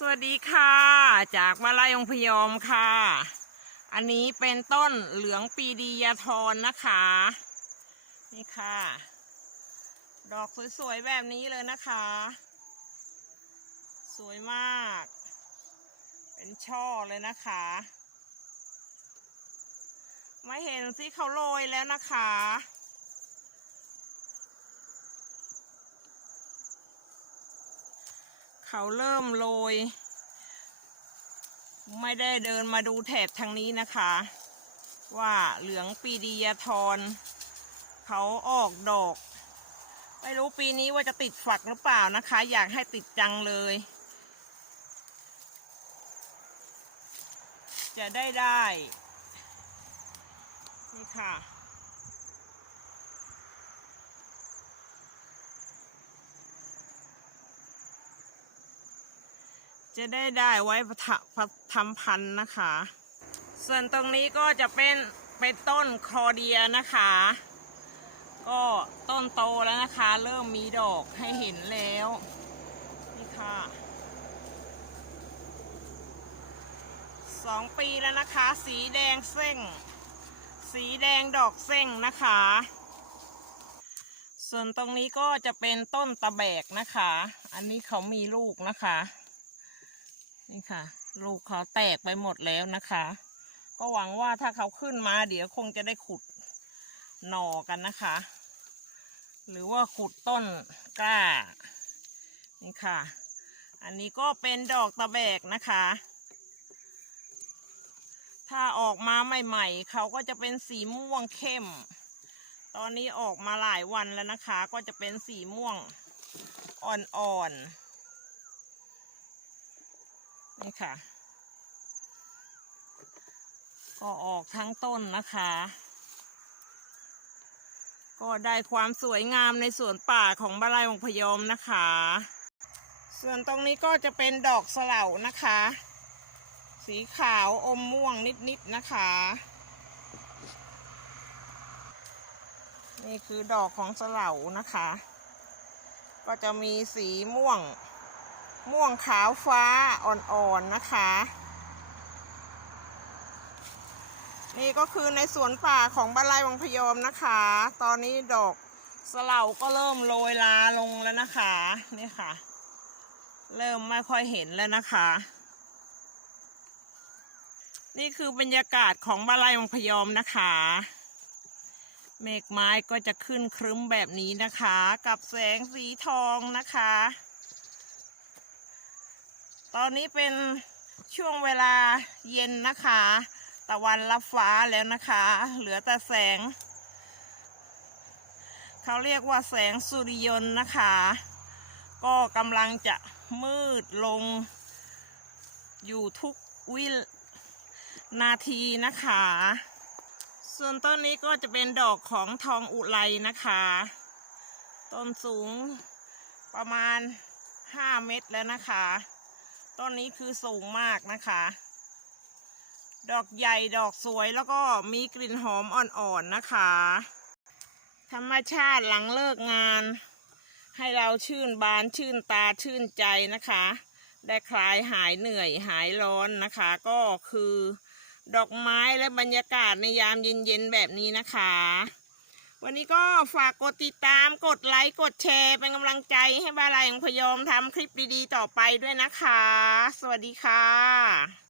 สวัสดีค่ะ จากมาลายองพยอมค่ะ อันนี้เป็นต้นเหลืองปีดียาทรนะคะ นี่ค่ะ ดอกสวยๆแบบนี้เลยนะคะ สวยมาก เป็นช่อเลยนะคะ ไม่เห็นสิเขาโรยแล้วนะคะ เขาเริ่มโรย ไม่ได้เดินมาดูแถบทางนี้นะคะ ว่าเหลืองปีดียทรเขาออกดอก ไม่รู้ปีนี้ว่าจะติดฝักหรือเปล่านะคะ อยากให้ติดจังเลย จะได้ได้ นี่ค่ะ จะได้ได้ไว้ทำพันธุ์นะคะ ส่วนตรงนี้ก็จะเป็นเป็นต้นคอเดียนะคะ ก็ต้นโตแล้วนะคะ เริ่มมีดอกให้เห็นแล้วนี่ค่ะสองปีแล้วนะคะ สีแดงเส้ง สีแดงดอกเส้งนะคะ ส่วนตรงนี้ก็จะเป็นต้นตะแบกนะคะ อันนี้เขามีลูกนะคะ นี่ค่ะ ลูกเขาแตกไปหมดแล้วนะคะ ก็หวังว่าถ้าเขาขึ้นมาเดี๋ยวคงจะได้ขุดหน่อกันนะคะ หรือว่าขุดต้นกล้า นี่ค่ะ อันนี้ก็เป็นดอกตะแบกนะคะ ถ้าออกมาใหม่ๆเขาก็จะเป็นสีม่วงเข้ม ตอนนี้ออกมาหลายวันแล้วนะคะ ก็จะเป็นสีม่วงอ่อนๆ นี่ค่ะ ก็ออกทั้งต้นนะคะ ก็ได้ความสวยงามในสวนป่าของบานไร่วงพยอมนะคะ ส่วนตรงนี้ก็จะเป็นดอกสเลานะคะ สีขาวอมม่วงนิดๆนะคะนี่คือดอกของสเลานะคะ ก็จะมีสีม่วง ม่วงขาวฟ้าอ่อนๆนะคะ นี่ก็คือในสวนป่าของบ้านไร่วังพยอมนะคะ ตอนนี้ดอกสเลาก็เริ่มโรยลาลงแล้วนะคะนี่ค่ะ เริ่มไม่ค่อยเห็นแล้วนะคะ นี่คือบรรยากาศของบ้านไร่วังพยอมนะคะเมฆไม้ก็จะขึ้นครึ้มแบบนี้นะคะ กับแสงสีทองนะคะ ตอนนี้เป็นช่วงเวลาเย็นนะคะ ตะวันรับฟ้าแล้วนะคะ เหลือแต่แสง เขาเรียกว่าแสงสุริยนต์นะคะ ก็กำลังจะมืดลง อยู่ทุกวินาทีนะคะ ส่วนต้นนี้ก็จะเป็นดอกของทองอุไรนะคะ ต้นสูงประมาณ 5 เมตรแล้วนะคะ ต้นนี้คือสูงมากนะคะ ดอกใหญ่ดอกสวยแล้วก็มีกลิ่นหอมอ่อนๆนะคะ ธรรมชาติหลังเลิกงาน ให้เราชื่นบานชื่นตาชื่นใจนะคะ ได้คลายหายเหนื่อยหายร้อนนะคะ ก็คือดอกไม้และบรรยากาศในยามเย็นๆแบบนี้นะคะ วันนี้ก็ฝากกดติดตามกดไลค์ กดแชร์ เป็นกำลังใจให้บาลายของพยอมทำคลิปดีๆ ต่อไปด้วยนะคะ สวัสดีค่ะ